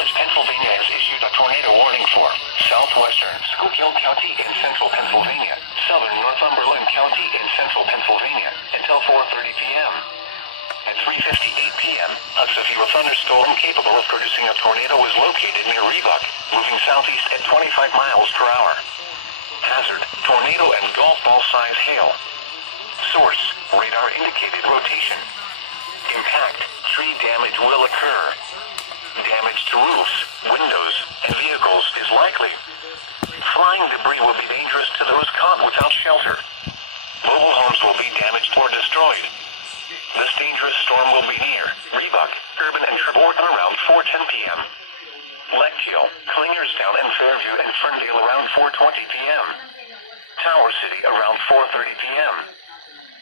Knowledge, Pennsylvania has issued a tornado warning for southwestern Schuylkill County in central Pennsylvania, southern Northumberland County in central Pennsylvania, until 4:30 p.m. At 3:58 p.m., a severe thunderstorm capable of producing a tornado was located near Rebuck, moving southeast at 25 miles per hour. Hazard, tornado and golf ball size hail. Source, radar indicated rotation. Impact, tree damage will occur. Damage to roofs, windows, and vehicles is likely. Flying debris will be dangerous to those caught without shelter. Mobile homes will be damaged or destroyed. This dangerous storm will be near Rebuck, Urban, and Trevorton around 4:10 p.m. Lectio, Clingerstown, and Fairview and Ferndale around 4:20 p.m. Tower City around 4:30 p.m.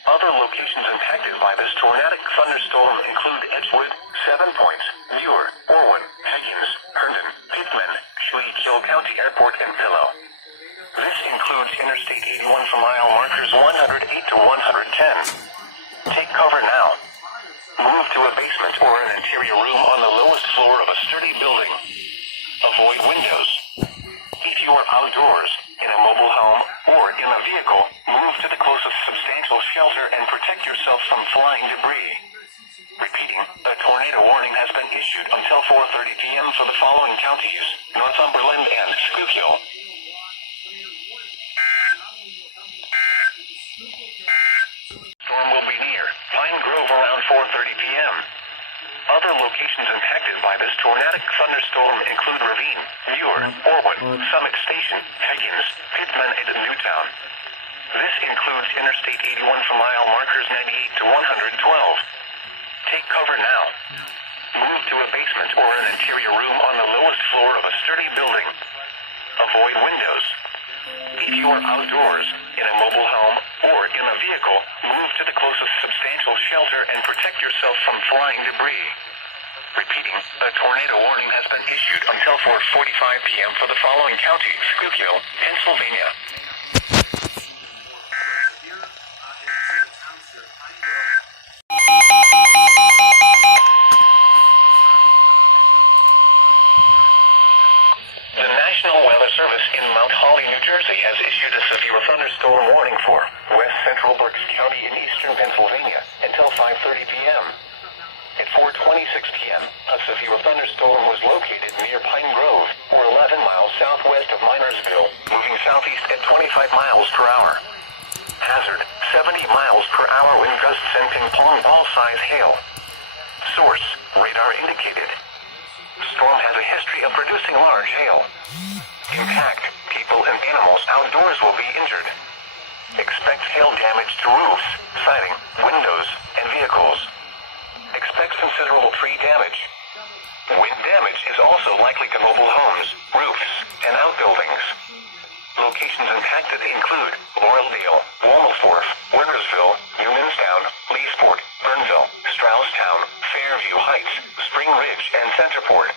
Other locations impacted by this tornadic thunderstorm include Edgewood, 7 Points, Dewar, Orwin, Higgins, Herndon, Pittman, Schuylkill County Airport, and Pillow. This includes Interstate 81 for mile markers 108 to 110. Take cover now. Move to a basement or an interior room on the lowest floor of a sturdy building. Avoid windows. If you are outdoors, in a mobile home, or in a vehicle, move to the closest substantial shelter and protect yourself from flying debris. Repeating, a tornado warning has been issued until 4:30 p.m. for the following counties: Northumberland and Schuylkill. Storm will be near Pine Grove around 4:30 p.m. Other locations impacted by this tornadic thunderstorm include Ravine, Muir, Orwin, Summit Station, Higgins, Pittman, and Newtown. This includes Interstate 81 for mile markers 98 to 112. Take cover now. Move to a basement or an interior room on the lowest floor of a sturdy building. Avoid windows. If you are outdoors, in a mobile home, or in a vehicle, move to the closest substantial shelter and protect yourself from flying debris. Repeating, a tornado warning has been issued until 4:45 p.m. for the following counties: Schuylkill, Pennsylvania. The National Weather Service in Mount Holly, New Jersey has issued a severe thunderstorm warning for west central Berks County in eastern Pennsylvania until 5:30 p.m. At 4:26 p.m., a severe thunderstorm was located near Pine Grove, or 11 miles southwest of Minersville, moving southeast at 25 miles per hour. Hazard, 70 miles per hour wind gusts and ping-pong ball-size hail. Source, radar indicated. Storm has a history of producing large hail. Impact, people and animals outdoors will be injured. Expect hail damage to roofs, siding, windows, and vehicles. Expect considerable tree damage. Wind damage is also likely to mobile homes, roofs, and outbuildings. Locations impacted include Laureldale, Walmelforth, Wintersville, Newmanstown, Leesport, Burnville, Strausstown, Fairview Heights, Spring Ridge, and Centerport.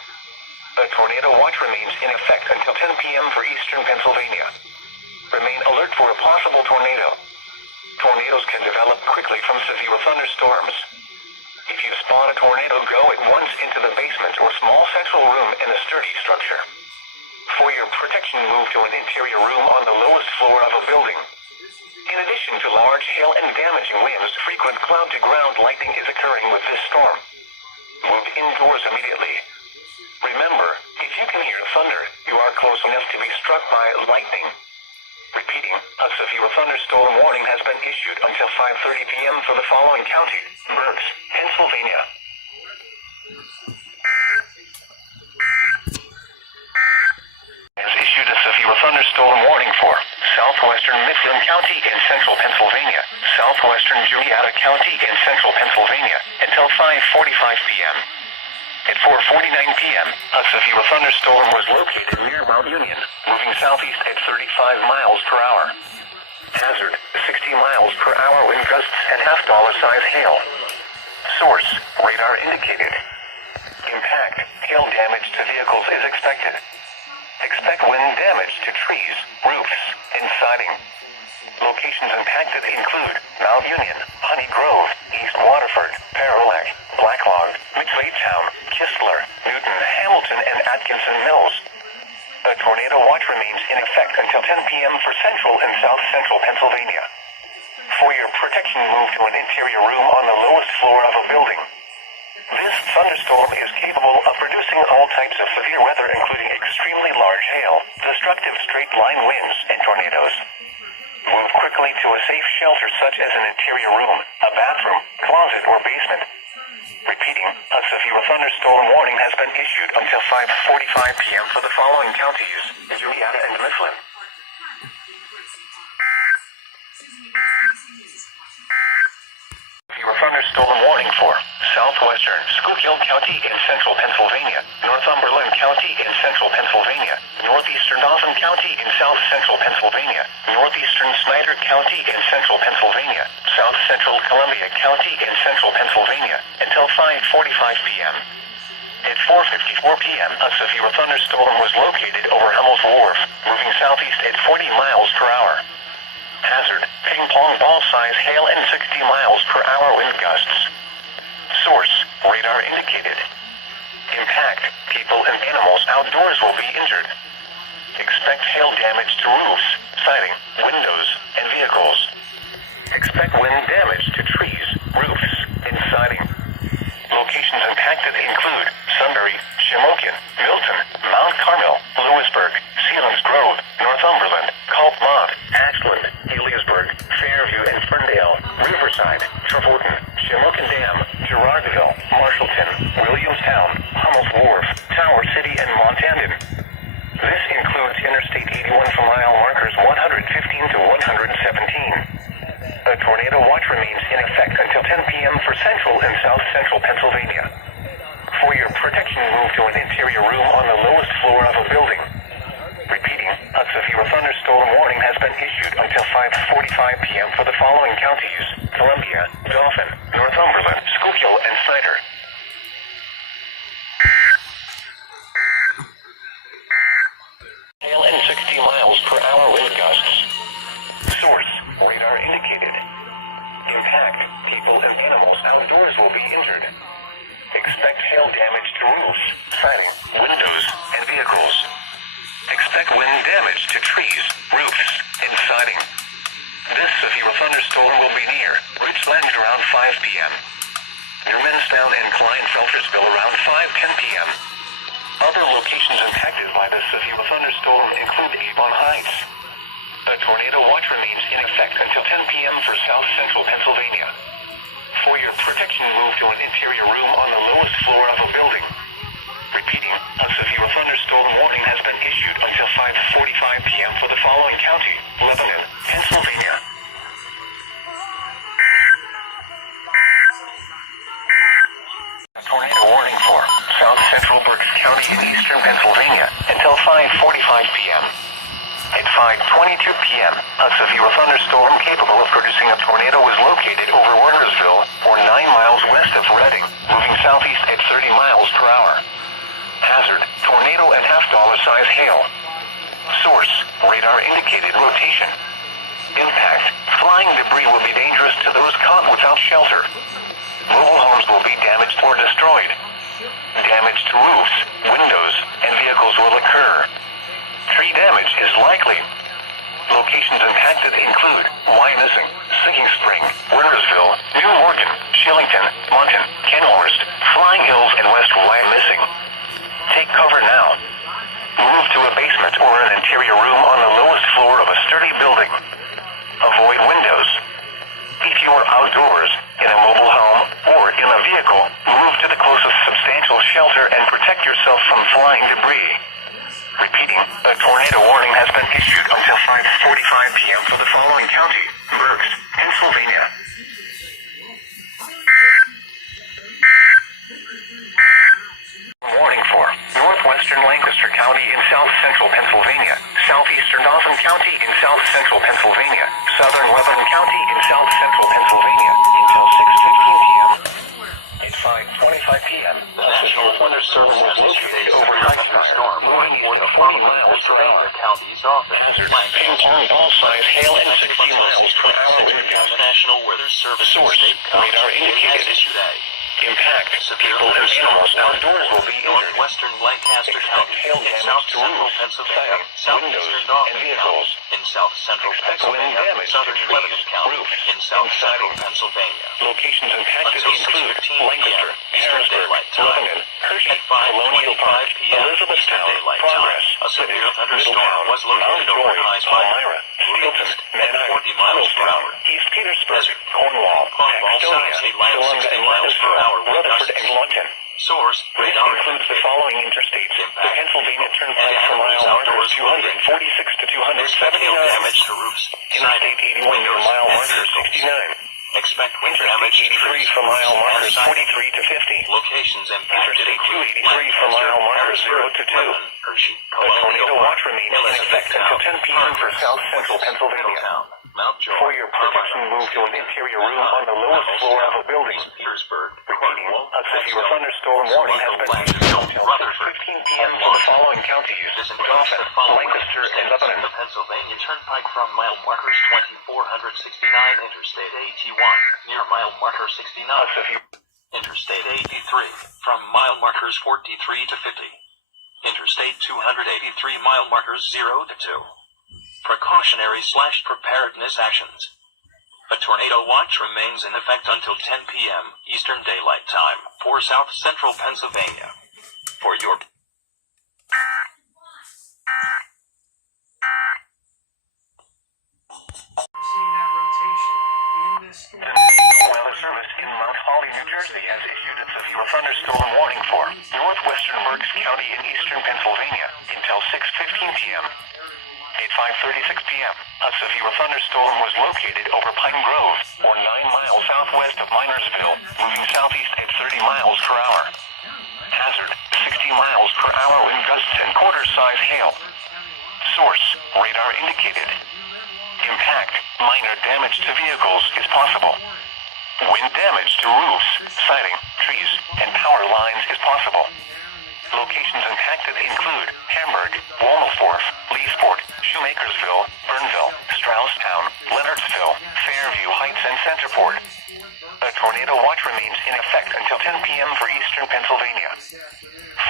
The tornado watch remains in effect until 10 p.m. for eastern Pennsylvania. Remain alert for a possible tornado. Tornadoes can develop quickly from severe thunderstorms. If you spot a tornado, go at once into the basement or small central room in a sturdy structure. For your protection, move to an interior room on the lowest floor of a building. In addition to large hail and damaging winds, frequent cloud-to-ground lightning is occurring with this storm. Move indoors immediately. Remember, if you can hear thunder, you are close enough to be struck by lightning. Repeating, a severe thunderstorm warning has been issued until 5:30 p.m. for the following county: Berks, Pennsylvania. Has issued a severe thunderstorm warning for southwestern Midland County in central Pennsylvania, southwestern Juniata County in central Pennsylvania, until 5:45 p.m. At 4:49 p.m., a severe thunderstorm was located near Mount Union, moving southeast at 35 miles per hour. Hazard, 60 miles per hour wind gusts and half-dollar-size hail. Source, radar indicated. Impact, hail damage to vehicles is expected. Expect wind damage to trees, roofs, and siding. Locations impacted include Mount Union, Honey Grove, East Waterford, Parolac, Blacklog, Midwaytown, Kistler, Newton, Hamilton, and Atkinson Mills. A tornado watch remains in effect until 10 p.m. for central and south-central Pennsylvania. For your protection, move to an interior room on the lowest floor of a building. This thunderstorm is capable of producing all types of severe weather, including extremely large hail, destructive straight-line winds, and tornadoes. Move quickly to a safe shelter such as an interior room, a bathroom, closet, or basement. Repeating, a severe thunderstorm warning has been issued until 5:45 p.m. for the following counties: Indiana and Midland. Severe thunderstorm warning for southwestern Schuylkill County in central Pennsylvania, Northumberland County in central Pennsylvania, northeastern Dauphin County in south-central Pennsylvania, northeastern Snyder County in central Pennsylvania, south-central Columbia County in central Pennsylvania, until 5:45 p.m. At 4:54 p.m., a severe thunderstorm was located over Hummel's Wharf, moving southeast at 40 miles per hour. Hazard, ping-pong ball-size hail and 60 miles per hour wind gusts. Source, radar indicated. Impact, people and animals outdoors will be injured. Expect hail damage to roofs, siding, windows, and vehicles. Expect wind damage to trees, roofs, and siding. Locations impacted include Sunbury, Shamokin, Milton, Mount Carmel, Lewisburg, Sealands Grove, Northumberland, Culpmont, Ashland, Healdsburg, Fairview and Ferndale, Riverside, Trevorton, Shamokin Dam, Girardville, Marshallton, Williamstown, Hummel's Wharf, Tower City, and Montandon. This includes Interstate 81 from mile markers 115 to 117. A tornado watch remains in effect until 10 p.m. for central and south-central Pennsylvania. For your protection, move to an interior room on the lowest floor of a building. Repeating, a severe thunderstorm warning has been issued until 5:45 p.m. for the following counties: Columbia, Dauphin, Northumberland, Schuylkill, and Snyder. Hail and 60 miles per hour wind gusts. Source, radar indicated. Impact, people and animals outdoors will be injured. Expect hail damage to roofs, siding, windows, and vehicles. Expect wind damage to trees, roofs, and siding. This severe thunderstorm will be near Richland around 5 p.m. Near Mansfield and Klein-Feltersville around 5:10 p.m. Other locations impacted by this severe thunderstorm include Avon Heights. A tornado watch remains in effect until 10 p.m. for south-central Pennsylvania. For your protection, move to an interior room on the lowest floor of a building. Repeating, a severe thunderstorm warning has been issued until 5:45 p.m. for the following county: Lebanon, Pennsylvania. A tornado warning for south-central Berks County in eastern Pennsylvania until 5:45 p.m. At 5:22 p.m., a severe thunderstorm capable of producing a tornado was located over Wernersville, or 9 miles west of Reading, moving southeast at 30 miles per hour. Hazard, tornado and half-dollar-size hail. Source, radar indicated rotation. Impact, flying debris will be dangerous to those caught without shelter. Mobile homes will be damaged or destroyed. Damage to roofs, windows, and vehicles will occur. Tree damage is likely. Locations impacted include Wyomissing, Sinking Spring, Wernersville, New Morgan, Shillington, Monton, Kenhorst, Flying Hills, and West Wyomissing. Take cover now. Move to a basement or an interior room on the lowest floor of a sturdy building. Avoid windows. If you are outdoors, in a mobile home, or in a vehicle, move to the closest substantial shelter and protect yourself from flying debris. Repeating, a tornado warning has been issued until 5:45 p.m. for the following county: Berks, Pennsylvania. Warning for northwestern Lancaster County in south-central Pennsylvania, southeastern Dauphin County in south-central Pennsylvania, southern Lebanon County in south-central Pennsylvania until 6:15 p.m. At 5:25 p.m., a severe thunderstorm was located over Harrisburg, warning more than 40 miles per hour. County's office. Hazard, ping-pong ball-size hail and 60 miles per hour wind gusts. National Weather Service. Source, radar indicated. Impact. People and animals outdoors will be injured. Northwestern Lancaster County, Hail in damage south to central roofs, Pennsylvania, siding, windows, southeastern and Dauphin vehicles. County, in south central Expect wind Pennsylvania, damage to southern trees, Lebanon County, roofs, in south and central siding. Pennsylvania. Locations impacted Until include 6:15 Lancaster, p.m. Eastern Harrisburg, Daylight Time. Lebanon, Hershey, At Colonial Park, 5:25 p.m. Elizabethtown, Eastern Daylight Progress, Time, a severe Civic, thunderstorm Middletown, was located over Mountjoy, Harrisburg, Palmyra, Steelton, east at Manheim, 40 miles per Huddleston, hour. East Petersburg, Desert. Cornwall, Cornwall, Paxtonia, South St. Miles, Tooele 60 and miles per Landisville, hour with Rutherford gusts. and Lawton. Source, This radar includes the following interstates. The Impact. Pennsylvania And Turnpike for animals mile markers outdoors will be 246 to Expect hail 279. damage to roofs, Interstate 81 for windows, mile and markers vehicles. 69. Expect wind Interstate damage to 83 trees, for mile roofs, markers and siding. 43 to 50. Locations impacted Interstate include 283 for mile markers 0 to 2. Lebanon, Hershey, A tornado Colonial watch remains in effect until 10 p.m. for south central Pennsylvania. Middletown, Mountjoy, For your protection, move to an interior room on the lowest floor of a building. East Petersburg, Repeating, Cornwall, a severe Paxton, thunderstorm warning has been issued until Rutherford, 6:15 p.m. for the following counties: This includes Dauphin, the following Lancaster, and interstates: Lebanon. the Pennsylvania Turnpike from mile markers 2469, Interstate 81 near mile marker 69, A severe Interstate 83 from mile markers 43 to 50, Interstate 283 mile markers 0 to 2. Precautionary/preparedness actions. A tornado watch remains in effect until 10 p.m. Eastern Daylight Time for South Central Pennsylvania. For your seeing that rotation in this storm. Weather Service in Mount Holly, New Jersey has issued a severe thunderstorm warning for northwestern Berks County in eastern Pennsylvania until 6:15 p.m. At 5:36 p.m., a severe thunderstorm was located over Pine Grove, or 9 miles southwest of Minersville, moving southeast at 30 miles per hour. Hazard, 60 miles per hour wind gusts and quarter-size hail. Source, radar indicated. Impact, minor damage to vehicles is possible. Wind damage to roofs, siding, trees, and power lines is possible. Locations impacted include Hamburg, Walmersdorf, Leesport, Shoemakersville, Burnville, Strausstown, Leonardsville, Fairview Heights, and Centerport. A tornado watch remains in effect until 10 p.m. for eastern Pennsylvania.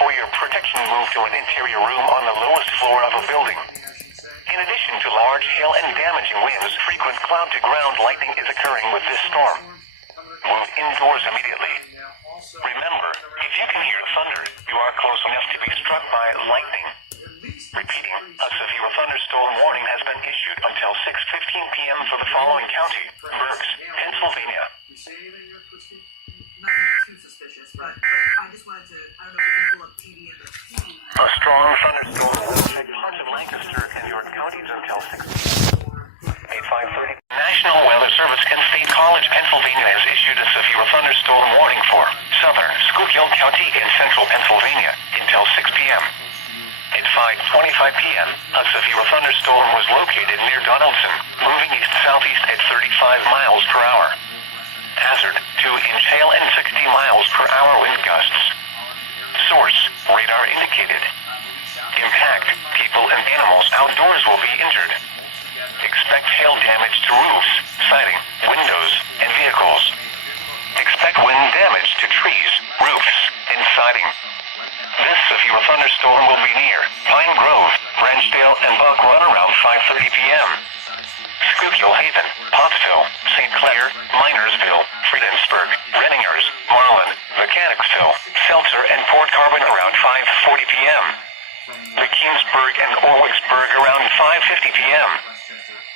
For your protection, move to an interior room on the lowest floor of a building. In addition to large hail and damaging winds, frequent cloud-to-ground lightning is occurring with this storm. Move indoors immediately. Remember, if you can hear thunder, you are close enough to be struck by lightning. Repeating, a severe thunderstorm warning has been issued until 6:15 p.m. for the following county: Berks, Pennsylvania. You see anything there, Christy? Nothing too suspicious, but I just wanted to, I don't know if we can pull up TV and see. A strong thunderstorm will affect parts of Lancaster and York counties until 6. At 5:30, National Weather Service in State College, Pennsylvania has issued a severe thunderstorm warning for southern Schuylkill County in central Pennsylvania until 6 p.m. At 5:25 p.m., a severe thunderstorm was located near Donaldson, moving east-southeast at 35 miles per hour. Hazard, 2-inch hail and 60 miles per hour wind gusts. Source, radar indicated. Impact, people and animals outdoors will be injured. Expect hail damage to roofs, siding, windows, and vehicles. Expect wind damage to trees, roofs, and siding. This severe thunderstorm will be near Pine Grove, Branchdale, and Buck Run around 5:30 p.m. Schuylkill Haven, Pottsville, St. Clair, Minersville, Friedensburg, Renningers, Marlin, Mechanicsville, Seltzer, and Port Carbon around 5:40 p.m. McKeansburg and Orwicksburg around 5:50 p.m.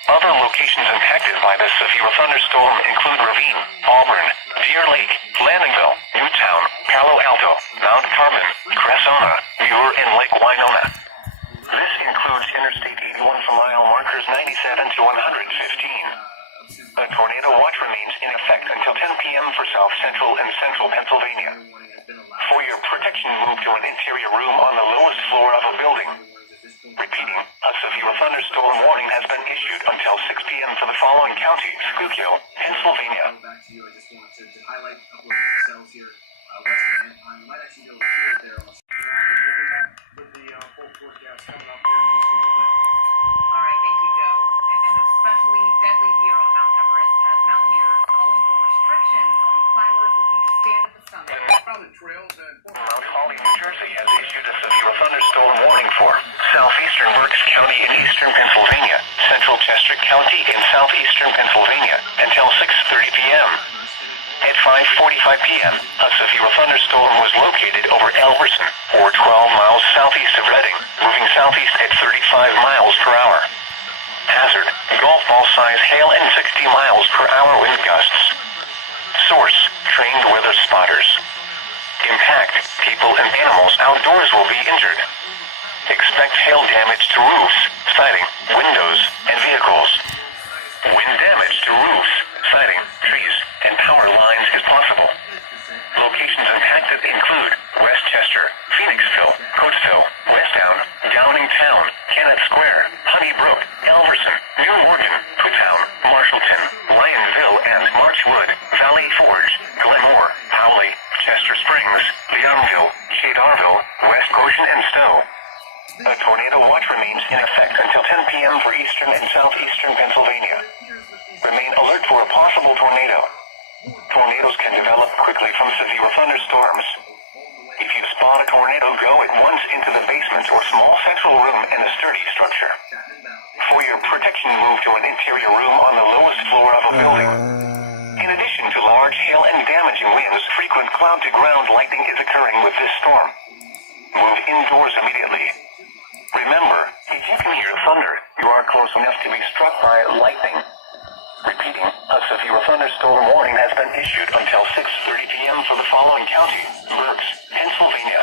Other locations impacted by this severe thunderstorm include Ravine, Auburn, Deer Lake, Landonville, Newtown, Palo Alto, Mount Carmel, Cressona, Muir, and Lake Winona. This includes Interstate 81 for mile markers 97 to 115. A tornado watch remains in effect until 10 p.m. for south central and central Pennsylvania. For your protection, move to an interior room on the lowest floor of a building. Repeating, a severe thunderstorm warning has been issued until 6 p.m. for the following counties: Schuylkill, Pennsylvania. Back to you. I just wanted to highlight a couple of cells here. Western Anaheim. You might actually be able to see it there on the with the full forecast coming up here in just a little bit. All right, thank you, Joe. And especially deadly here on Mount Everest has mountaineers calling for restrictions on climbers looking to stand at the summit. Jersey has issued a severe thunderstorm warning for southeastern Berks County in eastern Pennsylvania, central Chester County in southeastern Pennsylvania, until 6:30 p.m. At 5:45 p.m., a severe thunderstorm was located over Elverson, or 12 miles southeast of Reading, moving southeast at 35 miles per hour. Hazard, golf ball size hail and 60 miles per hour wind gusts. Source, trained weather spotters. Impact, people and animals outdoors will be injured. Expect hail damage to roofs, siding, windows, and vehicles. Wind damage to roofs, siding, trees, and power lines is possible. Locations impacted include Westchester, Phoenixville, Coatesville, Westtown, Downingtown, Kennett Square, Honeybrook, Elverson, New Morgan, Putown, Marshallton, Lionville and Marchwood, Valley Forge, Glenmore, Howley, Chester Springs, Leonville, Shadarville, West Goshen and Stowe. A tornado watch remains in effect until 10 p.m. for eastern and southeastern Pennsylvania. Remain alert for a possible tornado. Tornadoes can develop quickly from severe thunderstorms. If you spot a tornado, go at once into the basement or small central room in a sturdy structure. For your protection, move to an interior room on the lowest floor of a building. In addition to large hail and damaging winds, frequent cloud-to-ground lightning is occurring with this storm. Move indoors immediately. Remember, if you can hear thunder, you are close enough to be struck by lightning. Repeating, a severe thunderstorm warning has been issued until 6:30 p.m. for the following county: Berks, Pennsylvania.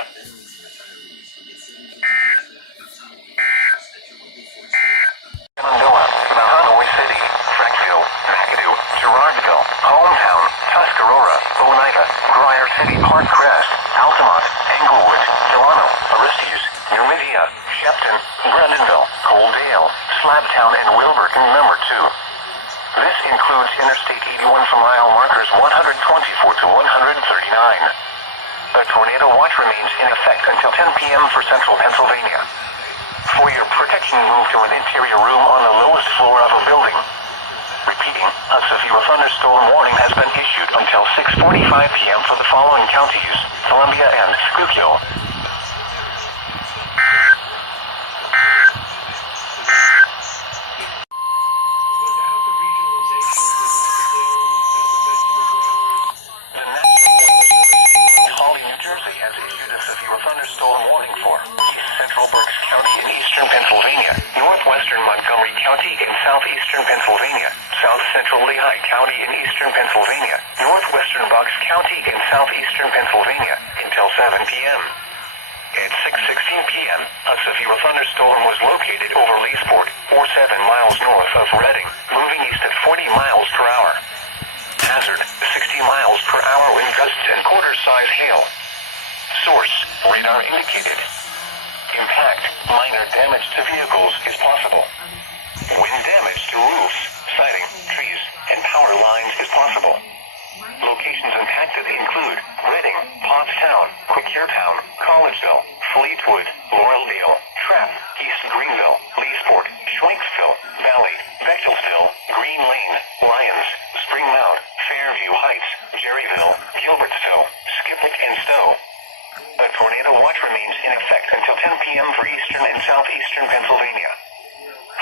Shenandoah, Mahanoy City, Frankville, McAdoo, Gerardville, Hometown, Tuscarora, Oneida, Grier City, Parkcrest, Altamont, Englewood, Delano, Aristes, Numidia, Shepton, Brandonville, Coaldale, Slabtown, and Wilburton, number 2. This includes Interstate 81 from mile markers 124 to 139. A tornado watch remains in effect until 10 p.m. for central Pennsylvania. For your protection, move to an interior room on the lowest floor of a building. Repeating, a severe thunderstorm warning has been issued until 6:45 p.m. for the following counties: Columbia and Schuylkill. Thunderstorm warning for East Central Berks County in eastern Pennsylvania, northwestern Montgomery County in southeastern Pennsylvania, south central Lehigh County in eastern Pennsylvania, northwestern Bucks County in southeastern Pennsylvania until 7 p.m. At 6:16 p.m., a severe thunderstorm was located over Leesport, or 7 miles north of Reading, moving east at 40 miles per hour. Hazard, 60 miles per hour wind gusts and quarter-size hail. Source, radar indicated. Impact, minor damage to vehicles is possible. Wind damage to roofs, siding, trees, and power lines is possible. Locations impacted include Reading, Pottstown, Quickertown, Collegeville, Fleetwood, Laureldale, Trapp, East Greenville, Leesport, Schwenksville, Valley, Bechtelville, Green Lane, Lyons, Spring Mount, Fairview Heights, Jerryville, Gilbertsville, Skipwick, and Stowe. A tornado watch remains in effect until 10 p.m. for eastern and southeastern Pennsylvania.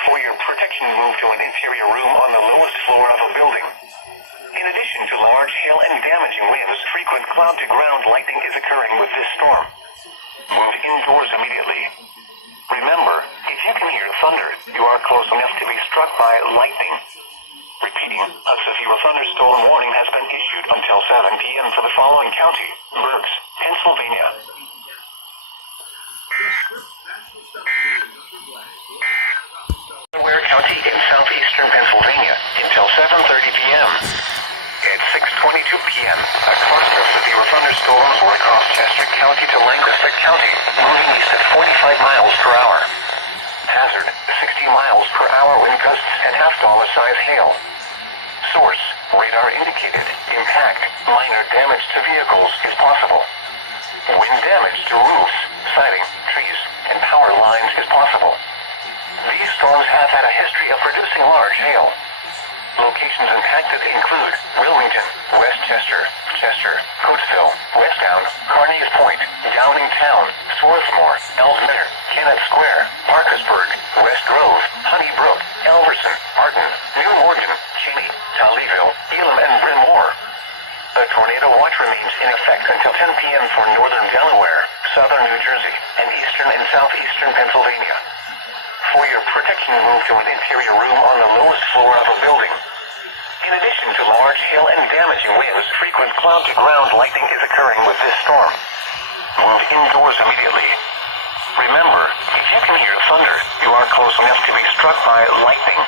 For your protection, move to an interior room on the lowest floor of a building. In addition to large hail and damaging winds, frequent cloud-to-ground lightning is occurring with this storm. Move indoors immediately. Remember, if you can hear thunder, you are close enough to be struck by lightning. Repeating, a severe thunderstorm warning has been issued until 7 p.m. for the following county: Berks, Pennsylvania. Seware County in southeastern Pennsylvania until 7:30 p.m. At 6:22 p.m., a cluster of severe thunderstorms were across Chester County to Lancaster County, moving east at 45 miles per hour. Hazard, 60 miles per hour wind gusts and half-dollar-size hail. Source, radar indicated. Impact, minor damage to vehicles is possible. Wind damage to roofs, siding, trees, and power lines is possible. These storms have had a history of producing large hail. Locations impacted include Wilmington, Westchester, Chester, Coatesville, Westtown, Carneys Point, Downingtown, Swarthmore, Elsmere, Kennett Square, Harrisburg, West Grove, Honeybrook, Elverson, Martin, New Morgan, Cheney, Tolleyville, Elam, and Bryn Mawr. The tornado watch remains in effect until 10 p.m. for northern Delaware, southern New Jersey, and eastern and southeastern Pennsylvania. For your protection, move to an interior room on the lowest floor of a building. In addition to large hail and damaging winds, frequent cloud-to-ground lightning is occurring with this storm. Move indoors immediately. Remember, if you can hear thunder, you are close enough to be struck by lightning.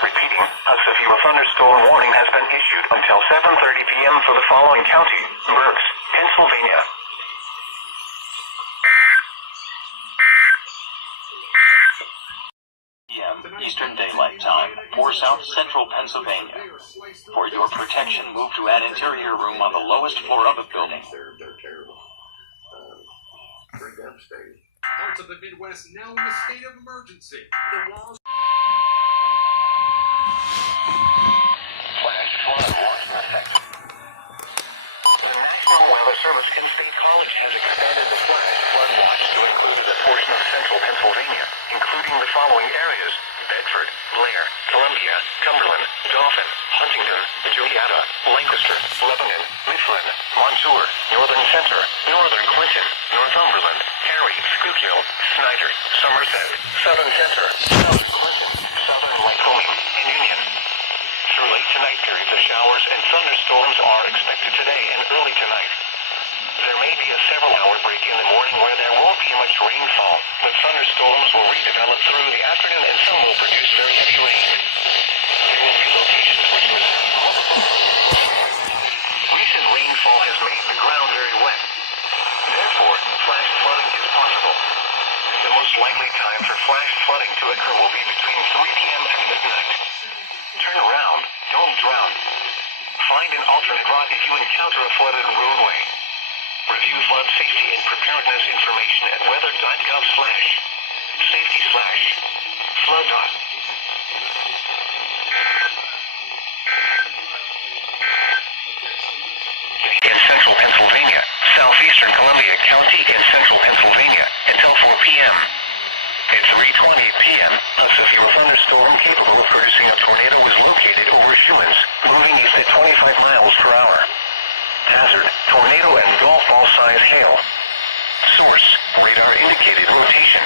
Repeating, a severe thunderstorm warning has been issued until 7:30 p.m. for the following county: Berks, Pennsylvania. Eastern Daylight Time for South Central Pennsylvania. For your protection, move to an interior room on the lowest floor of a building. They're terrible. Pretty devastating. Parts of the Midwest now in a state of emergency. The walls. Flash flood watch in effect. The National Weather Service in State College has expanded the flash flood watch to include a portion of central Pennsylvania, including the following areas: Bedford, Blair, Columbia, Cumberland, Dauphin, Huntington, Jolieta, Lancaster, Lebanon, Midland, Montour, Northern Center, Northern Clinton, Northumberland, Cary, Schuylkill, Snyder, Somerset, Southern Center, South Clinton, Southern Lycoming, and Union. Through late tonight, periods of showers and thunderstorms are expected today and early tonight. There may be a several-hour break in the morning where there won't be much rainfall, but thunderstorms will redevelop through the afternoon and some will produce very heavy rain. There will be locations which recent rainfall has made the ground very wet. Therefore, flash flooding is possible. The most likely time for flash flooding to occur will be between 3 p.m. and midnight. Turn around, don't drown. Find an alternate route if you encounter a flooded roadway. Review flood safety and preparedness information at weather.gov/safety/flood. In central Pennsylvania, southeastern Columbia County in central Pennsylvania, until 4 p.m. At 3:20 p.m., a severe thunderstorm capable of producing a tornado was located over Schuman's, moving east at 25 miles per hour. Hazard, tornado and golf ball size hail. Source, radar indicated rotation.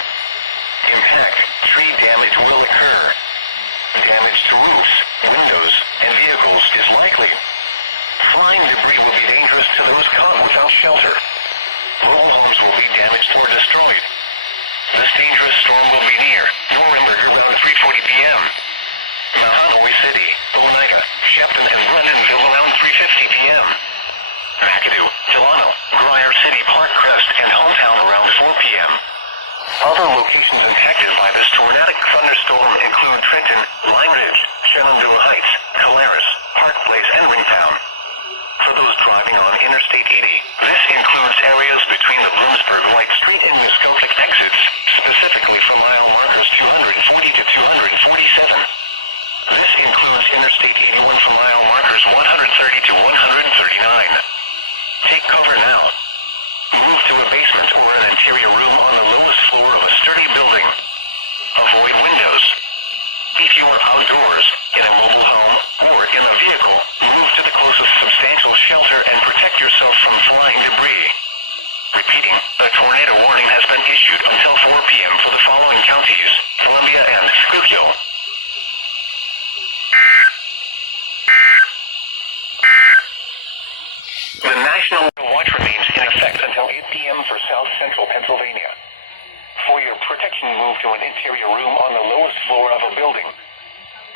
Impact, tree damage will occur. Damage to roofs, windows, and vehicles is likely. Flying debris will be dangerous to those caught without shelter. Mobile homes will be damaged or destroyed. This dangerous storm will be near Thornburg around 3:40 p.m. Mahanoy City, Oneida, Shepton, and Londonville around 3:50 p.m. McAdoo, Delano, Briar City, Parkcrest, and Hometown around 4 p.m. Other locations impacted by this tornadic thunderstorm include Trenton, Lime Ridge, Shenandoah Heights, Caleres, Park Place, and Ringtown. For those driving on Interstate 80, this includes areas between the Bloomsburg Light Street and Muskoka exits, specifically for mile markers 240 to 247. This includes Interstate 81 for mile markers 130 to 139. Take cover now. Move to a basement or an interior room on the lowest floor of a sturdy building. Avoid windows. If you are outdoors, in a mobile home, or in a vehicle, move to the closest substantial shelter and protect yourself from flying debris. Repeating, a tornado warning has been issued until 4 p.m. for the following counties: Columbia and Schuylkill. The National Watch remains in effect until 8 p.m. for South Central Pennsylvania. For your protection, move to an interior room on the lowest floor of a building.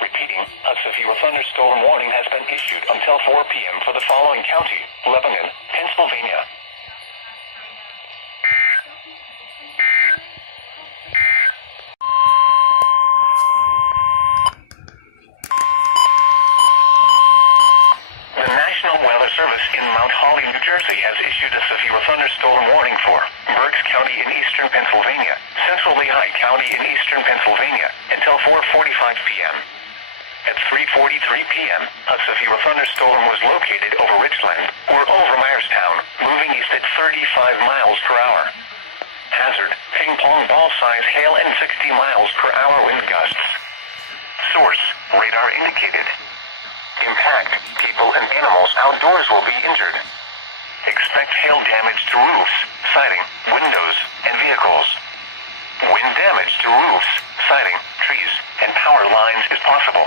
Repeating, a severe thunderstorm warning has been issued until 4 p.m. for the following county: Lebanon, Pennsylvania. The National Weather Service in Mount Holly, New Jersey has issued a severe thunderstorm warning for Berks County in eastern Pennsylvania, Central Lehigh County in eastern Pennsylvania, until 4:45 p.m. At 3:43 p.m., a severe thunderstorm was located over Richland, or over Myerstown, moving east at 35 miles per hour. Hazard, ping-pong ball-size hail and 60 miles per hour wind gusts. Source, radar indicated. Impact, people and animals outdoors will be injured. Expect hail damage to roofs, siding, windows, and vehicles. Wind damage to roofs, siding, trees, and power lines is possible.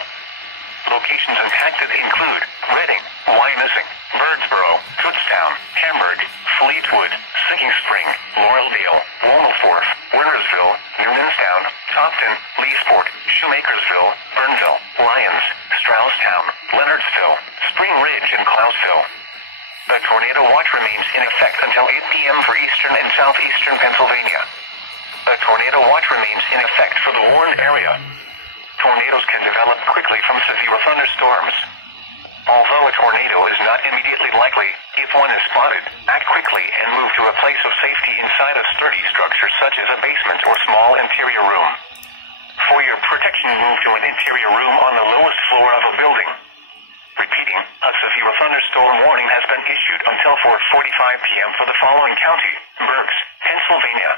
Locations impacted include Reading, Wyomissing, Birdsboro, Kutztown, Hamburg, Fleetwood, Sinking Spring, Laureldale, Waldorf, Wernersville, Newmanstown, Topton, Leesport, Shoemakersville, Burnville, Lyons, Strausstown, Leonardsville, Spring Ridge, and Clowesville. The tornado watch remains in effect until 8 p.m. for eastern and southeastern Pennsylvania. The tornado watch remains in effect for the warned area. Tornadoes can develop quickly from severe thunderstorms. Although a tornado is not immediately likely, if one is spotted, act quickly and move to a place of safety inside a sturdy structure such as a basement or small interior room. For your protection, move to an interior room on the lowest floor of a building. Repeating, a severe thunderstorm warning has been issued until 4:45 p.m. for the following county: Berks, Pennsylvania.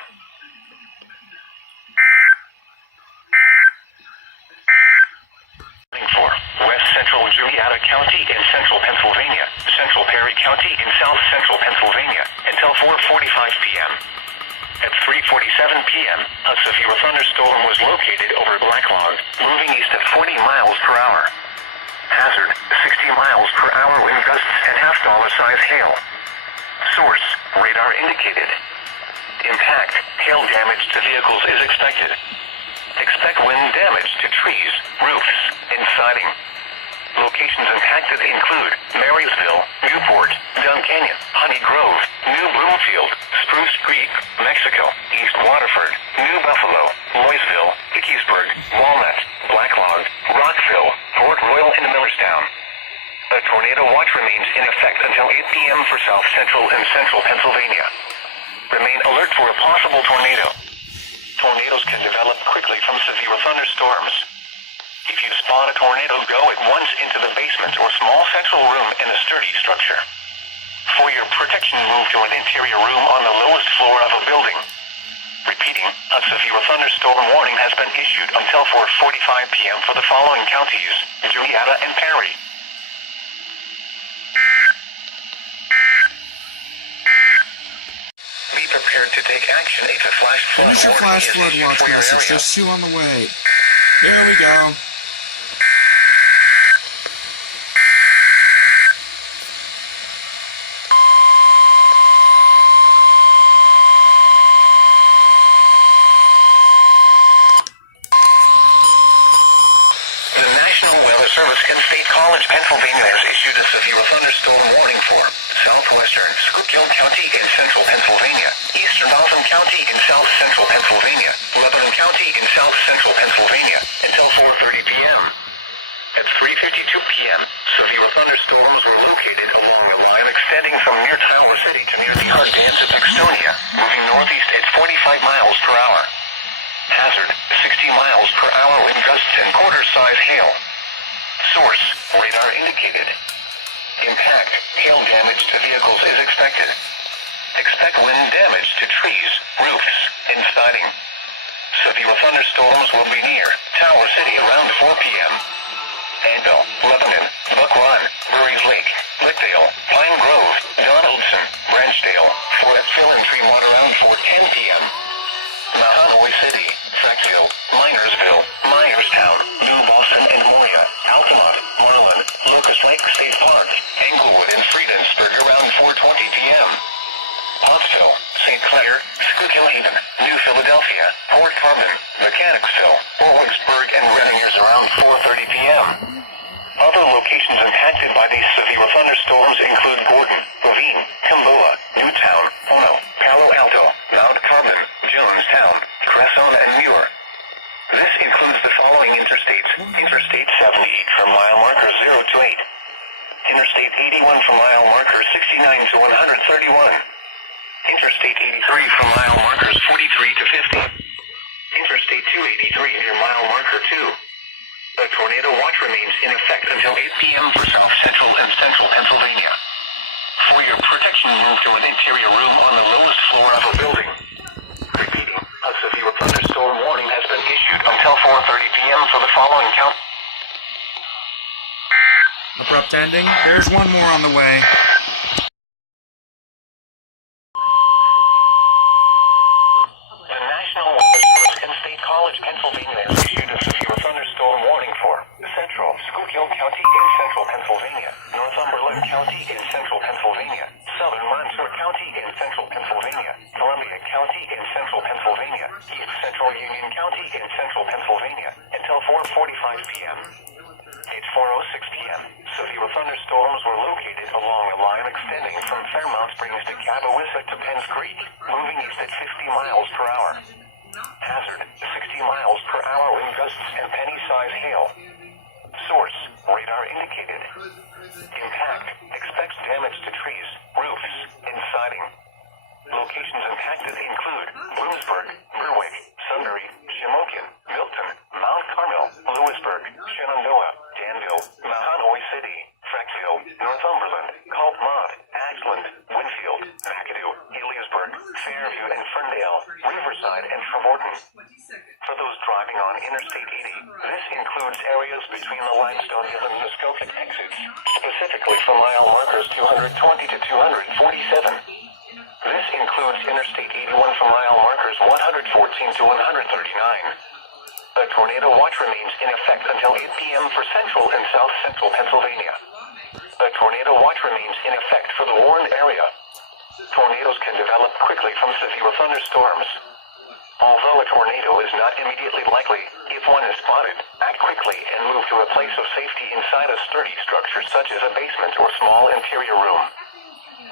For West Central Juliana County in Central Pennsylvania, Central Perry County in South Central Pennsylvania, until 4:45 p.m. At 3:47 p.m., a severe thunderstorm was located over Blacklog, moving east at 40 miles per hour. Hazard, 60 miles per hour wind gusts and half-dollar-size hail. Source, radar indicated. Impact, hail damage to vehicles is expected. Expect wind damage to trees, roofs, and siding. Locations impacted include Marysville, Newport, Dunn Canyon, Honey Grove, New Bloomfield, Spruce Creek, Mexico, East Waterford, New Buffalo, Louisville, Hickey'sburg, Walnut, Blacklog, Rockville, Port Royal, and Millerstown. The tornado watch remains in effect until 8 p.m. for South Central and Central Pennsylvania. Remain alert for a possible tornado. Tornadoes can develop quickly from severe thunderstorms. If you spot a tornado, go at once into the basement or small central room in a sturdy structure. For your protection, move to an interior room on the lowest floor of a building. Repeating, a severe thunderstorm warning has been issued until 4:45 p.m. for the following counties: Juliana and Perry. Be prepared to take action if a flash flood There's your flash flood watch message. Just 2 on the way. There we go. Service and State College, Pennsylvania has issued a severe thunderstorm warning for southwestern Schuylkill County in central Pennsylvania, eastern Eltham County in south central Pennsylvania, Lebanon County in south central Pennsylvania, until 4:30 p.m. At 3:52 p.m., severe thunderstorms were located along a line extending from near Tower City to near the Ardennes of Extonia, moving northeast at 45 miles per hour. Hazard, 60 miles per hour wind gusts and quarter-size hail. Source, radar indicated. Impact, hail damage to vehicles is expected. Expect wind damage to trees, roofs, and siding. Severe thunderstorms will be near Tower City around 4 p.m. Anvil, Lebanon, Buck Run, Murray's Lake, Lickdale, Pine Grove, Donaldson, Branchdale, Fort Phil and Tremont around 4:10 p.m. Mahanoy City, Frackville, Minersville, Myerstown, New Boston and Gloria, Altamont, Marlin, Locust Lake State Park, Englewood and Friedensburg around 4:20 p.m. Pottsville, St. Clair, Schuylkill Haven, New Philadelphia, Port Carbon, Mechanicsville, Warwicksburg and Reddingers around 4:30 p.m. Other locations impacted by these severe thunderstorms include Gordon, Ravine, Timboa, Newtown, Ono, Palo Alto, Mount Carbon, Jonestown, Cressona, and Muir. This includes the following interstates: Interstate 78 from mile marker 0 to 8. Interstate 81 from mile marker 69 to 131. Interstate 83 from mile markers 43 to 50. Interstate 283 near mile marker 2. The A tornado watch remains in effect until 8 p.m. for South Central and Central Pennsylvania. For your protection, move to an interior room on the lowest floor of a building. Repeating, a severe thunderstorm warning has been issued until 4:30 p.m. for the following count. Abrupt ending. There's one more on the way. The National Weather Service in State College, Pennsylvania has issued a severe thunderstorm warning for Central Schuylkill County in Central Pennsylvania, Northumberland County in Central Pennsylvania, Southern Montour County in Central Pennsylvania, Columbia County in Central Pennsylvania, East Central Union County in Central Pennsylvania, until 4:45 p.m. At 4:06 p.m., severe thunderstorms were located along a line extending from Fairmount Springs to Catawissa to Penns Creek, moving east at 50 miles per hour. Hazard, 60 miles per hour wind gusts and penny-size hail. Source, radar indicated. Impact, expects damage to trees, roofs, and siding. Locations impacted include Bloomsburg, Berwick, Sunbury, Shamokin, Milton, Mount Carmel, Lewisburg, Shenandoah, Danville, Mahanoy City, Frankville, Northumberland, Coltmont, Ashland, Winfield, McAdoo, Heliorsburg, Fairview and Ferndale, Riverside and Trevorton. For those driving on Interstate 80, this includes areas between the Limestone Hill and Muskoka exits, specifically from mile markers 220 to 247. This includes Interstate 81 from mile markers 114 to 139. A tornado watch remains in effect until 8 p.m. for Central and South Central Pennsylvania. A tornado watch remains in effect for the warned area. Tornadoes can develop quickly from severe thunderstorms. Although a tornado is not immediately likely, if one is spotted, act quickly and move to a place of safety inside a sturdy structure such as a basement or small interior room.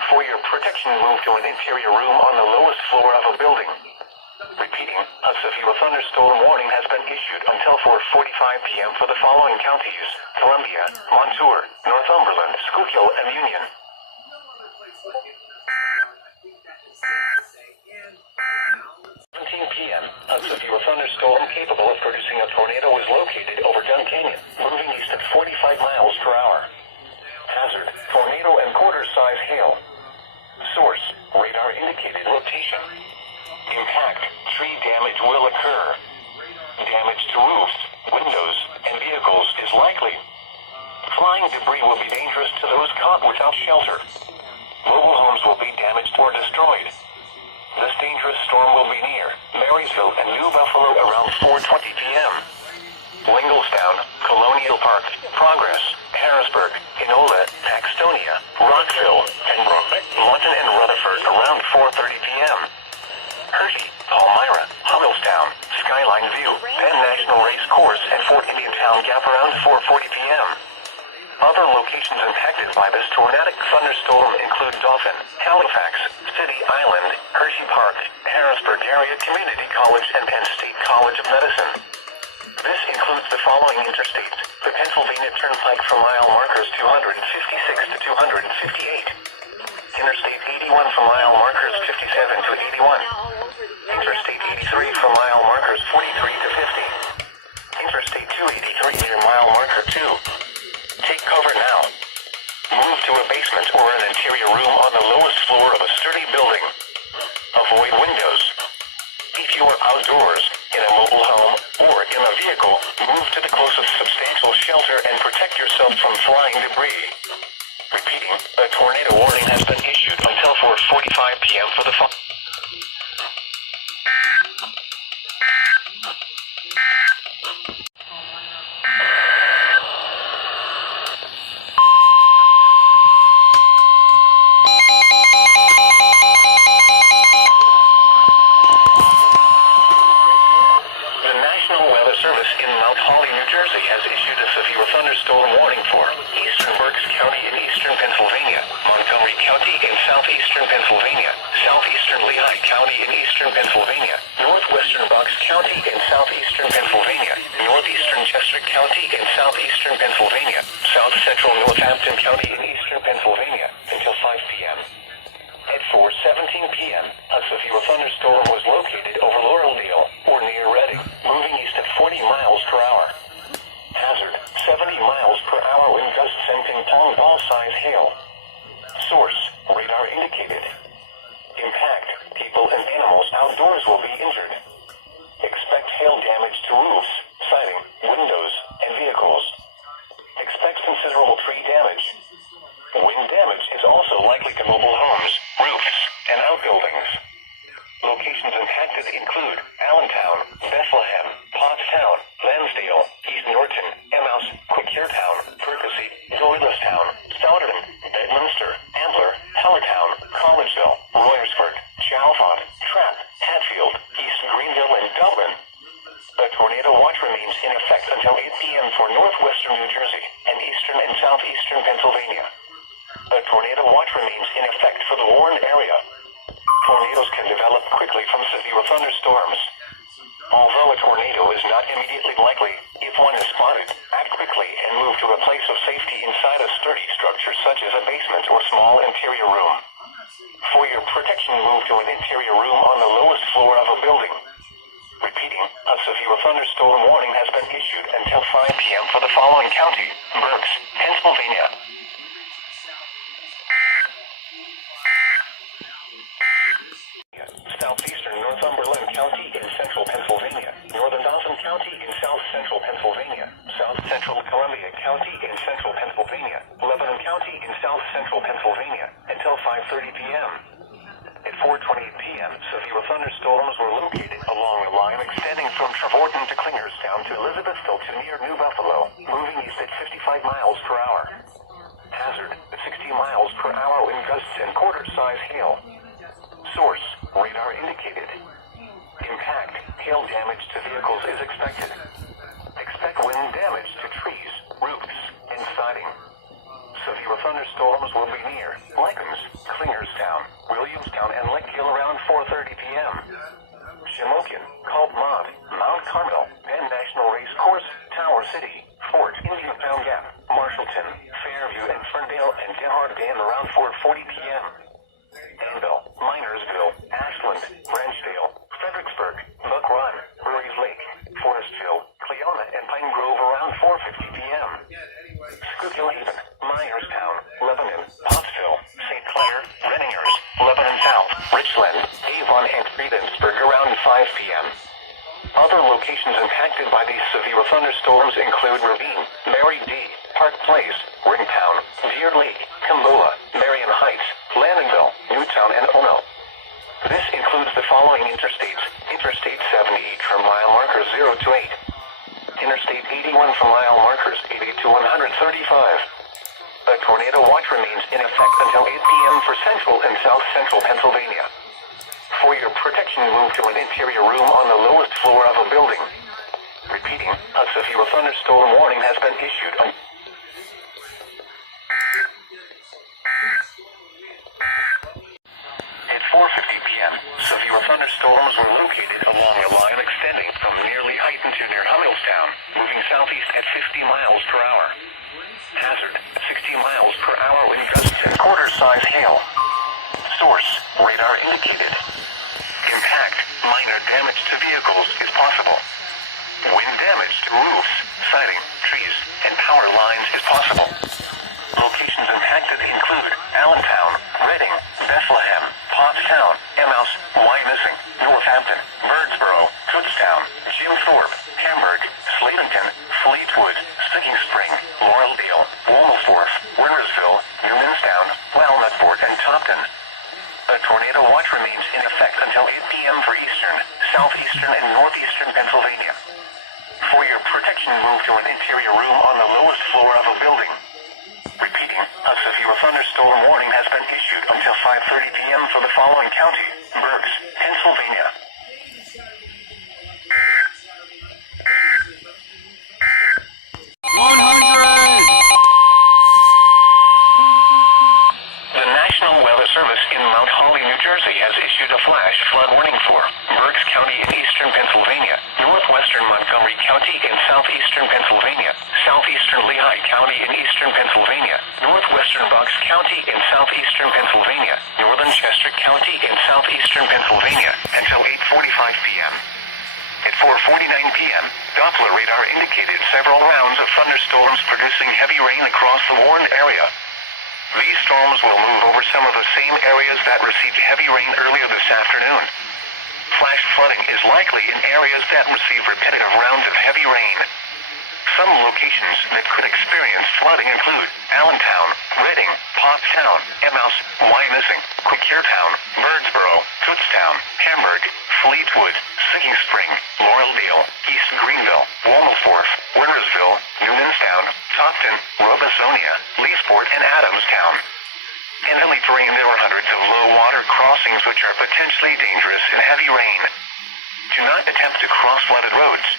For your protection, move to an interior room on the lowest floor of a building. Repeating, a severe thunderstorm warning has been issued until 4:45 p.m. for the following counties: Columbia, Montour, Northumberland, Schuylkill, and Union. 17 p.m., a severe thunderstorm capable of producing a tornado is located over Dun Canyon, moving east at 45 miles per hour. Hazard, tornado and quarter-size hail. Source, radar indicated rotation. Impact, tree damage will occur. Damage to roofs, windows, and vehicles is likely. Flying debris will be dangerous to those caught without shelter. Mobile homes will be damaged or destroyed. This dangerous storm will be near Marysville and New Buffalo around 4:20 p.m. Lingelstown, Colonial Park, Progress, Harrisburg, Enola, Paxtonia, Rockville, Pembroke, Lawton, and Rutherford around 4:30 p.m. Hershey, Palmyra, Huddlestown, Skyline View, Penn National Race Course, and Fort Indian Town Gap around 4:40 p.m. Other locations impacted by this tornadic thunderstorm include Dauphin, Halifax, City Island, Hershey Park, Harrisburg Area Community College, and Penn State College of Medicine. This includes the following interstates: the Pennsylvania Turnpike from mile markers 256 to 258, Interstate 81 from mile markers 57 to 81, Interstate 83 from mile markers 43 to 50, Interstate 283 near mile marker 2. Take cover now. Move to a basement or an interior room on the lowest floor of a sturdy building. Avoid windows. If you are outdoors, in a mobile home, or in a vehicle, move to the closest substantial shelter and protect yourself from flying debris. Repeating, a tornado warning has been issued until 4:45 p.m. for the has issued a severe thunderstorm warning for eastern Berks County in eastern Pennsylvania, Montgomery County in southeastern Pennsylvania, southeastern Lehigh County in eastern Pennsylvania, northwestern Bucks County in southeastern Pennsylvania, northeastern Chester County in southeastern Pennsylvania, south central Northampton County in eastern Pennsylvania until 5 p.m. At 4:17 p.m., a severe thunderstorm was located over Laureldale or near Reading, moving east at 40 miles per hour. Hazard, quarter-size hail. Source, radar indicated. Impact, people and animals outdoors will be injured. Expect hail damage to roofs, siding, windows, and vehicles. Expect considerable tree damage. Wind damage is also likely to mobile homes, roofs, and outbuildings. Locations impacted include Allentown, Bethlehem, Pottstown, Lansdale, East Norton, Emmaus, Quakertown, Percy, Doylestown, Stoughton, Bedminster, Ambler, Hellertown, Collegeville, Royersford, Chalfont, Trapp, Hatfield, East Greenville, and Dublin. A tornado watch remains in effect until 8 p.m. for northwestern New Jersey and eastern and southeastern Pennsylvania. A tornado watch remains in effect for the Warren area. Tornadoes can develop quickly from severe thunderstorms. Although a tornado is not immediately likely, if one is spotted, act quickly and move to a place of safety inside a sturdy structure such as a basement or small interior room. For your protection, move to an interior room on the lowest floor of a building. Repeating, a severe thunderstorm warning has been issued until 5 p.m. for the following county: Berks, Pennsylvania. Southeastern Northumberland County in central Pennsylvania, Northern Dawson County in south central Pennsylvania, South Central Columbia County in central Pennsylvania, Lebanon County in south central Pennsylvania, until 5:30 p.m. At 4:28 p.m., severe thunderstorms were located along the line extending from Trevorton to Clingerstown to Elizabethville to near New Buffalo, moving east at 55 miles per hour. Hazard, 60 miles per hour wind gusts and quarter-size hail. Source, radar indicated. Impact, hail damage to vehicles is expected. Expect wind damage to trees, roofs, and siding. Severe thunderstorms will be near Lycans, Clingerstown, Williamstown, and Lakeville around 4:30 p.m. Shamokin, Culpmont, Mount Carmel, Penn National Race Course, Tower City, Fort, Indian Pound Gap, Marshallton, Fairview, and Ferndale, and Denhart Dam around 4:40 p.m. Danville, Minersville, Ashland, Branchdale, Fredericksburg, Buck Run, Murray's Lake, Forestville, Cleona, and Pine Grove around 4:50 p.m. Schuylkill Haven, Myerstown, Lebanon, Pottsville, St. Clair, Renninghurst, Lebanon South, Richland, Avon, and Regensburg around 5 p.m. Other locations impacted by these severe thunderstorms include Ravine, Mary D., Park Place, Ringtown, Deer Lake, Cambola, Marion Heights, Landonville, Newtown, and Ono. This includes the following interstates: Interstate 78 from mile markers 0 to 8. Interstate 81 from mile markers 80 to 135. A tornado watch remains in effect until 8 p.m. for central and south central Pennsylvania. For your protection, move to an interior room on the lowest floor of a building. Repeating, a severe thunderstorm warning has been issued on At 4:50 p.m., severe thunderstorms were located along a line extending from nearly Heighton to near Hummelstown, moving southeast at 50 miles per hour. Hazard, 60 miles per hour wind gusts and quarter-size hail. Source, radar indicated. Impact, minor damage to vehicles is possible. Wind damage to roofs, siding, trees, and power lines is possible. Locations impacted include Allentown, Reading, Bethlehem, Pottstown, Emmaus, Wyomissing, Northampton, Birdsboro, Kutztown, Jim Thorpe, Hamburg, Slaventon, Fleetwood, Sticking Spring, Laureldale, Womelforth, Wintersville, Newmanstown, Walnutford, and Topton. A tornado watch remains in effect until 8 p.m. for eastern, southeastern, and northeastern Pennsylvania. For your protection, move to an interior room on the lowest floor of a building. Repeating, a severe thunderstorm warning has been issued until 5:30 p.m. for the following county: Berks, Pennsylvania. The National Weather Service in Mount Holly, New Jersey has issued a flash flood warning for Berks County in eastern Pennsylvania, northwestern Montgomery County in southeastern Pennsylvania, southeastern Lehigh County in eastern Pennsylvania, northwestern Bucks County in southeastern Pennsylvania, northern Chester County in southeastern Pennsylvania, until 8:45 p.m. At 4:49 p.m., Doppler radar indicated several rounds of thunderstorms producing heavy rain across the Warren area. These storms will move over some of the same areas that received heavy rain earlier this afternoon. Flash flooding is likely in areas that receive repetitive rounds of heavy rain. Some locations that could experience flooding include Allentown, Reading, Pottstown, Emmaus, Wyomissing, Quakertown, Birdsboro, Kutztown, Hamburg, Fleetwood, Sinking Spring, Laureldale, East Greenville, Womelsdorf, Wintersville, Newmanstown, Tofton, Robesonia, Leesport, and Adamstown. In hilly terrain, there are hundreds of low water crossings which are potentially dangerous in heavy rain. Do not attempt to cross flooded roads.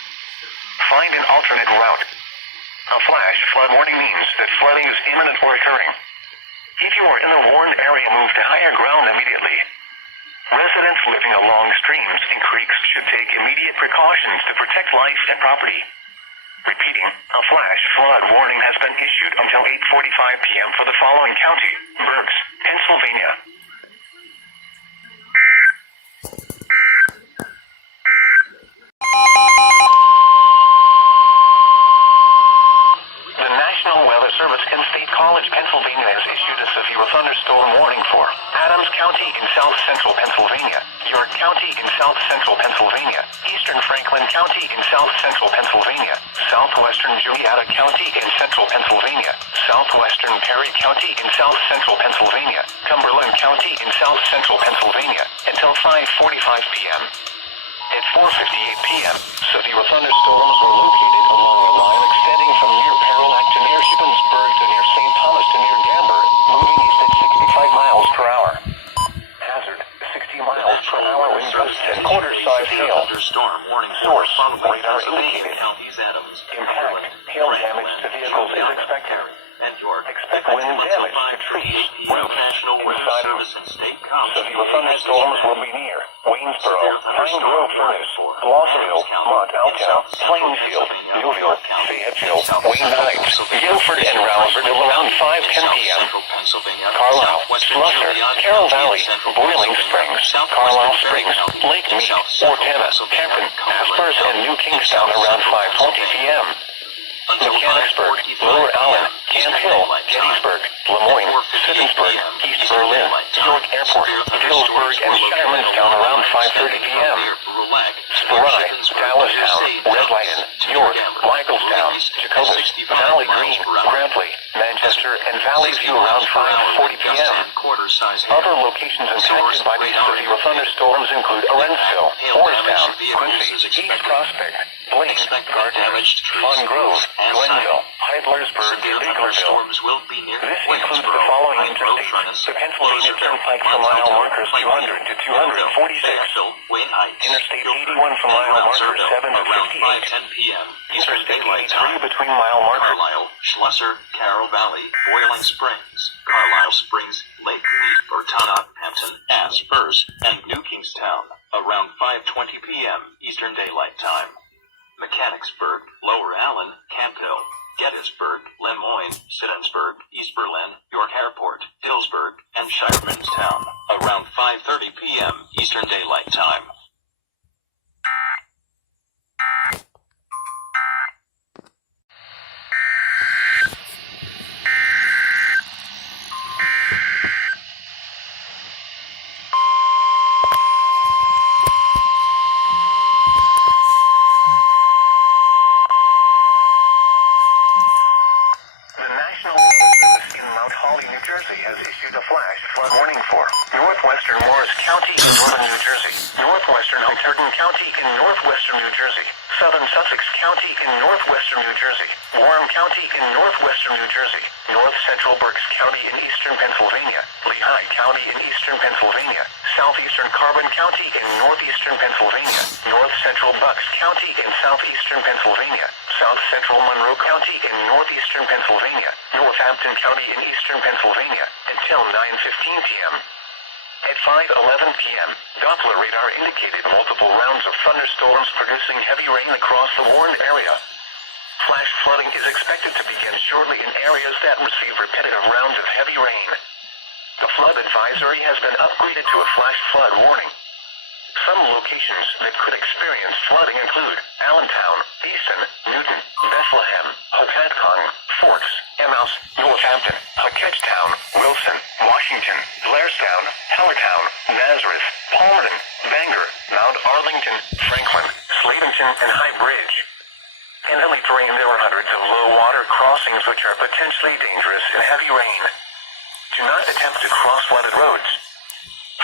Find an alternate route. A flash flood warning means that flooding is imminent or occurring. If you are in a warned area, move to higher ground immediately. Residents living along streams and creeks should take immediate precautions to protect life and property. Repeating, a flash flood warning has been issued until 8:45 p.m. for the following county: Berks, Pennsylvania. The National Weather Service in State College, Pennsylvania has issued a severe thunderstorm warning for Adams County in south central Pennsylvania, York County in south central Pennsylvania, eastern Franklin County in south central Pennsylvania, southwestern Joliet County in central Pennsylvania, southwestern Perry County in south central Pennsylvania, Cumberland County in south central Pennsylvania, until 5:45 p.m. At 4:58 p.m., severe thunderstorms were located along a line extending from near Parolac to near Shippensburg to near St. Thomas to near Gamber, moving east at 65 miles per hour. Hazard, 60 miles per hour wind gusts and quarter-size hail. Thunderstorm warning Source, following radar Pennsylvania indicated. counties Adams, Impact, hail damage to vehicles is expected. and York. Expect wind damage to trees, roofs, National and Weather siding. Service and State College. Severe thunderstorms will be near Waynesboro, Pine Grove Furnace, Blossville, Mont Alto, Plainfield, Newville, Fayetteville, Wayne Heights, Guilford, and Rouseville around 5:10 p.m. Carlisle, Slusser, Carroll Valley, Boiling Springs, Carlisle Springs, Lake Mead, Ortana, Hampton, Aspers, and New Kingstown around 5:20 p.m. Mechanicsburg, Lower Allen, Camp Hill, Gettysburg, Lemoyne, Siddonsburg, East Berlin, York Airport, Dillsburg, and Shiremanstown around 5:30 p.m. Spry, Dallastown, Red Lion, York, Michaelstown, Jacobus, Valley Green, Grantley, Manchester, and Valley View around 5:40 p.m. Other locations impacted by these severe thunderstorms include Orensville, Orrstown, Quincy, East Prospect, Blaine, Gardner, Fawn Grove, Glenville, Heidlersburg, Bakerville. This includes the following interstates: the Pennsylvania Turnpike from mile markers 200 to 246, Interstate 81 from mile markers 7 to 58, Interstate 83 between mile markers Carlisle, Schlesser, Carroll Valley, Boiling Springs, Carlisle Springs, Lake Mead, Ortana, Hampton, Aspers, and New Kingstown, around 5:20 p.m. Eastern Daylight Time. Mechanicsburg, Lower Allen, Camp Hill, Gettysburg, Lemoyne, Siddonsburg, East Berlin, York Airport, Dillsburg, and Shiremanstown, around 5:30 p.m. Eastern Daylight Time. has issued a flash flood warning for northwestern Morris County in northern New Jersey, northwestern Hunterdon County in northwestern New Jersey, southern Sussex County in northwestern New Jersey, Warren County in northwestern New Jersey, north central Berks County in eastern Pennsylvania, Lehigh County in eastern Pennsylvania, southeastern Carbon County in northeastern Pennsylvania, north central Bucks County in southeastern Pennsylvania, south central Monroe County in northeastern Pennsylvania, Northampton County in eastern Pennsylvania, until 9:15 p.m. At 5:11 p.m., Doppler radar indicated multiple rounds of thunderstorms producing heavy rain across the warned area. Flash flooding is expected to begin shortly in areas that receive repetitive rounds of heavy rain. The flood advisory has been upgraded to a flash flood warning. Some locations that could experience flooding include Allentown, Easton, Newton, Bethlehem, Hopatcong, Forks, Emmaus, Northampton, Ketchtown, Wilson, Washington, Blairstown, Hellertown, Nazareth, Palmerton, Bangor, Mount Arlington, Franklin, Slaventon, and High Bridge. In hilly terrain, there are hundreds of low-water crossings which are potentially dangerous in heavy rain. Do not attempt to cross flooded roads.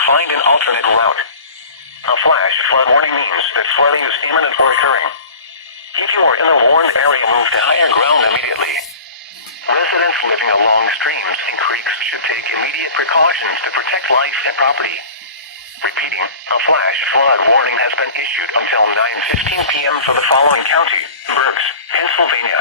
Find an alternate route. A flash flood warning means that flooding is imminent or occurring. If you are in a warned area, move to higher ground immediately. Residents living along streams and creeks should take immediate precautions to protect life and property. Repeating, a flash flood warning has been issued until 9:15 p.m. for the following county: Berks, Pennsylvania.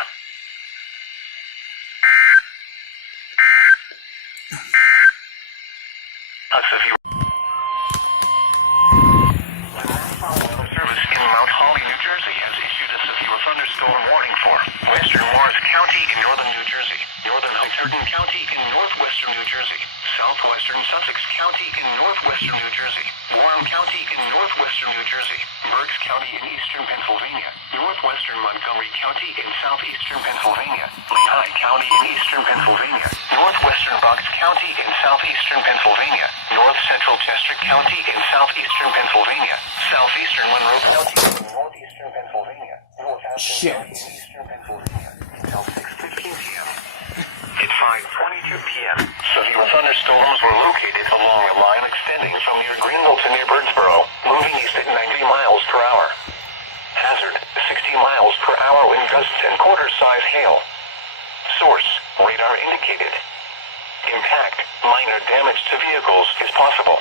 The National Weather Service in Mount Holly, New Jersey has issued a severe thunderstorm warning for western Morris County in northern New Jersey, northern Hunterdon County in northwestern New Jersey, southwestern Sussex County in northwestern New Jersey, Warren County in northwestern New Jersey, Berks County in eastern Pennsylvania, northwestern Montgomery County in southeastern Pennsylvania, Lehigh County in eastern Pennsylvania, northwestern Bucks County in southeastern Pennsylvania, north central Chester County in southeastern Pennsylvania, southeastern Monroe County in northeastern Pennsylvania, Northampton County in eastern Pennsylvania, until 6:15 p.m. At 5:22 p.m., severe thunderstorms were located along a line extending from near Greenville to near Birdsboro, moving east at 90 miles per hour. Hazard, 60 miles per hour wind gusts and quarter-size hail. Source, radar indicated. Impact, minor damage to vehicles is possible.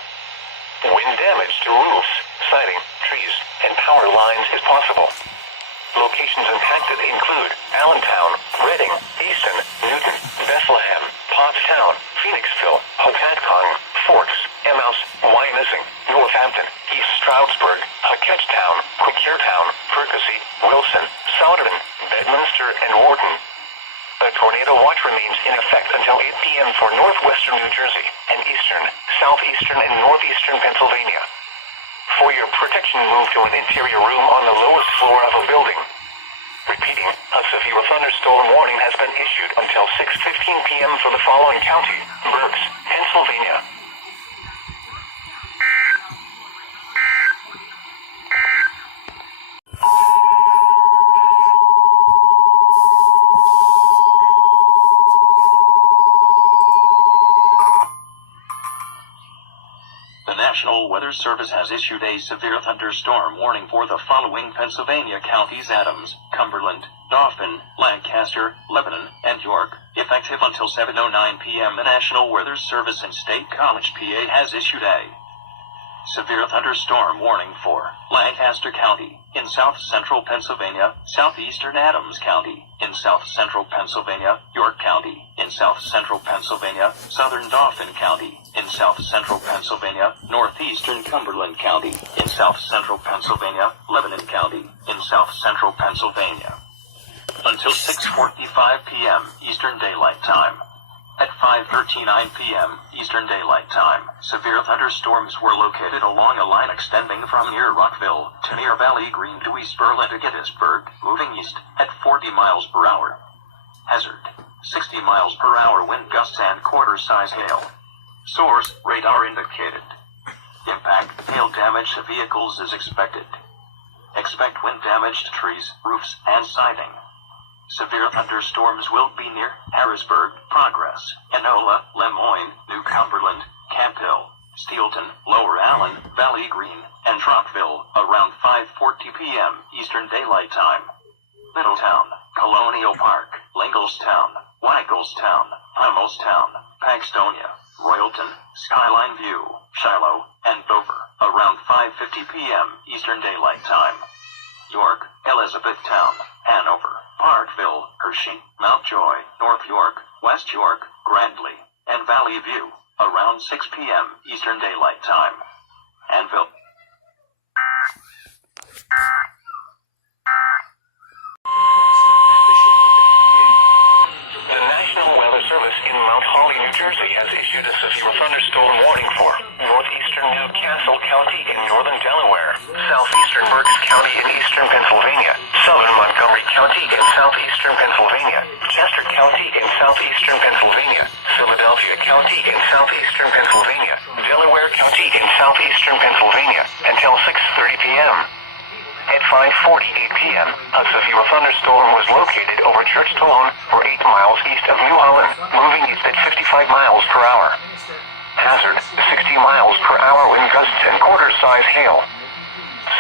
Wind damage to roofs, siding, trees, and power lines is possible. Locations impacted include Allentown, Reading, Easton, Newton, Bethlehem, Pottstown, Phoenixville, Hocatcong, Forks, Emmaus, Wyomissing, Northampton, East Stroudsburg, Ketchtown, Quakertown, Percy, Wilson, Souderton, Bedminster, and Wharton. A tornado watch remains in effect until 8 p.m. for northwestern New Jersey and eastern, southeastern, and northeastern Pennsylvania. For your protection, move to an interior room on the lowest floor of a building. Repeating, a severe thunderstorm warning has been issued until 6:15 p.m. for the following county: Berks, Pennsylvania. The National Weather Service has issued a severe thunderstorm warning for the following Pennsylvania counties: Adams, Cumberland, Dauphin, Lancaster, Lebanon, and York. Effective until 7:09 p.m. The National Weather Service in State College, PA has issued a severe thunderstorm warning for Lancaster County in south-central Pennsylvania, southeastern Adams County in south-central Pennsylvania, York County in south-central Pennsylvania, southern Dauphin County in south-central Pennsylvania, northeastern Cumberland County in south-central Pennsylvania, Lebanon County in south-central Pennsylvania. Until 6:45 p.m. Eastern Daylight Time. At 5:39 p.m. Eastern Daylight Time, severe thunderstorms were located along a line extending from near Rockville to near Valley Green to East Berlin to Gettysburg, moving east at 40 miles per hour. Hazard, 60 miles per hour wind gusts and quarter-size hail. Source, radar indicated. Impact, hail damage to vehicles is expected. Expect wind damage to trees, roofs, and siding. Severe thunderstorms will be near Harrisburg, Progress, Enola, Lemoyne, New Cumberland, Camp Hill, Steelton, Lower Allen, Valley Green, and Rockville around 5:40 p.m. Eastern Daylight Time. Middletown, Colonial Park, Linglestown, Weigelstown, Hymostown, Paxtonia, Royalton, Skyline View, Shiloh, and Dover around 5:50 p.m. Eastern Daylight Time. York, Elizabethtown, Hanover, Parkville, Hershey, Mountjoy, North York, West York, Grandly, and Valley View around 6 p.m. Eastern Daylight Time. Anvil. The National Weather Service in Mount Holly, New Jersey has issued a severe thunderstorm warning for northeastern Newcastle County in northern Delaware, southeastern Berks County in eastern Pennsylvania, southern Montgomery County in southeastern Pennsylvania, Chester County in southeastern Pennsylvania, Philadelphia County in southeastern Pennsylvania, Delaware County in southeastern Pennsylvania, until 6:30 p.m. At 5:48 p.m., a severe thunderstorm was located over Churchtown, or 8 miles east of New Holland, moving east at 55 miles per hour. Hazard, 60 miles per hour wind gusts and quarter-size hail.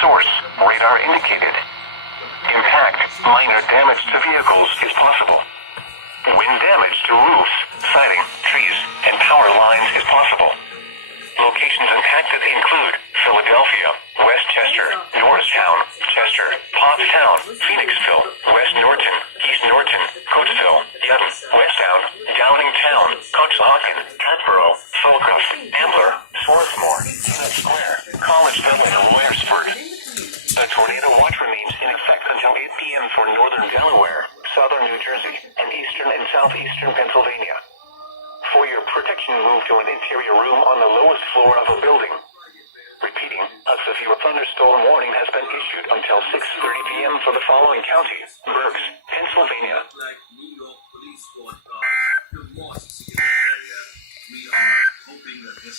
Source, radar indicated. Impact, minor damage to vehicles is possible. Wind damage to roofs, siding, trees, and power lines is possible. Locations impacted include Philadelphia, Westchester, Norristown, Chester, Pottstown, Phoenixville, West Norton, East Norton, Coatesville, Yetton, Westtown, Downingtown, Conshohocken, Catboro, Falcroft, Ambler, Swarthmore, Kennett Square, Collegeville, and Harrisburg. A tornado watch remains in effect until 8 p.m. for northern Delaware, southern New Jersey, and eastern and southeastern Pennsylvania. For your protection, move to an interior room on the lowest floor of a building. Repeating, a severe thunderstorm warning has been issued until 6:30 p.m. for the following counties: Berks, Pennsylvania. Like New York police squad cars, the more security area. We are hoping that this